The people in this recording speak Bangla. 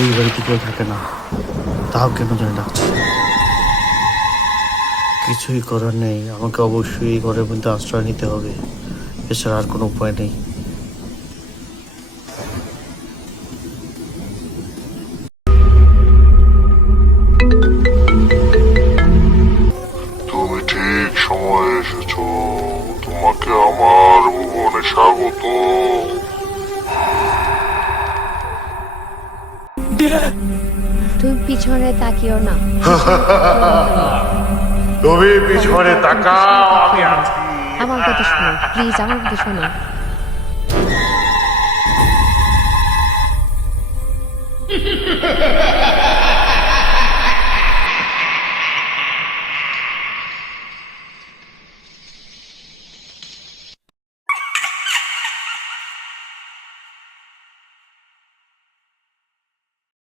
এই বাড়িতে কেউ থাকে না, তাও কেন জানি ডাকছে। কিছুই করার নেই, আমাকে অবশ্যই এই ঘরের মধ্যে আশ্রয় নিতে হবে, এছাড়া আর কোনো উপায় নেই। তুমি ঠিক সময়ে এসেছো। তোমাকে আমার ভুবনে স্বাগত। তুমি পিছনে তাকিও না। তুমি পিছনে তাকাও, আমি আছি। আমার কথা শোনো প্লিজ, আমার কথা শোনো।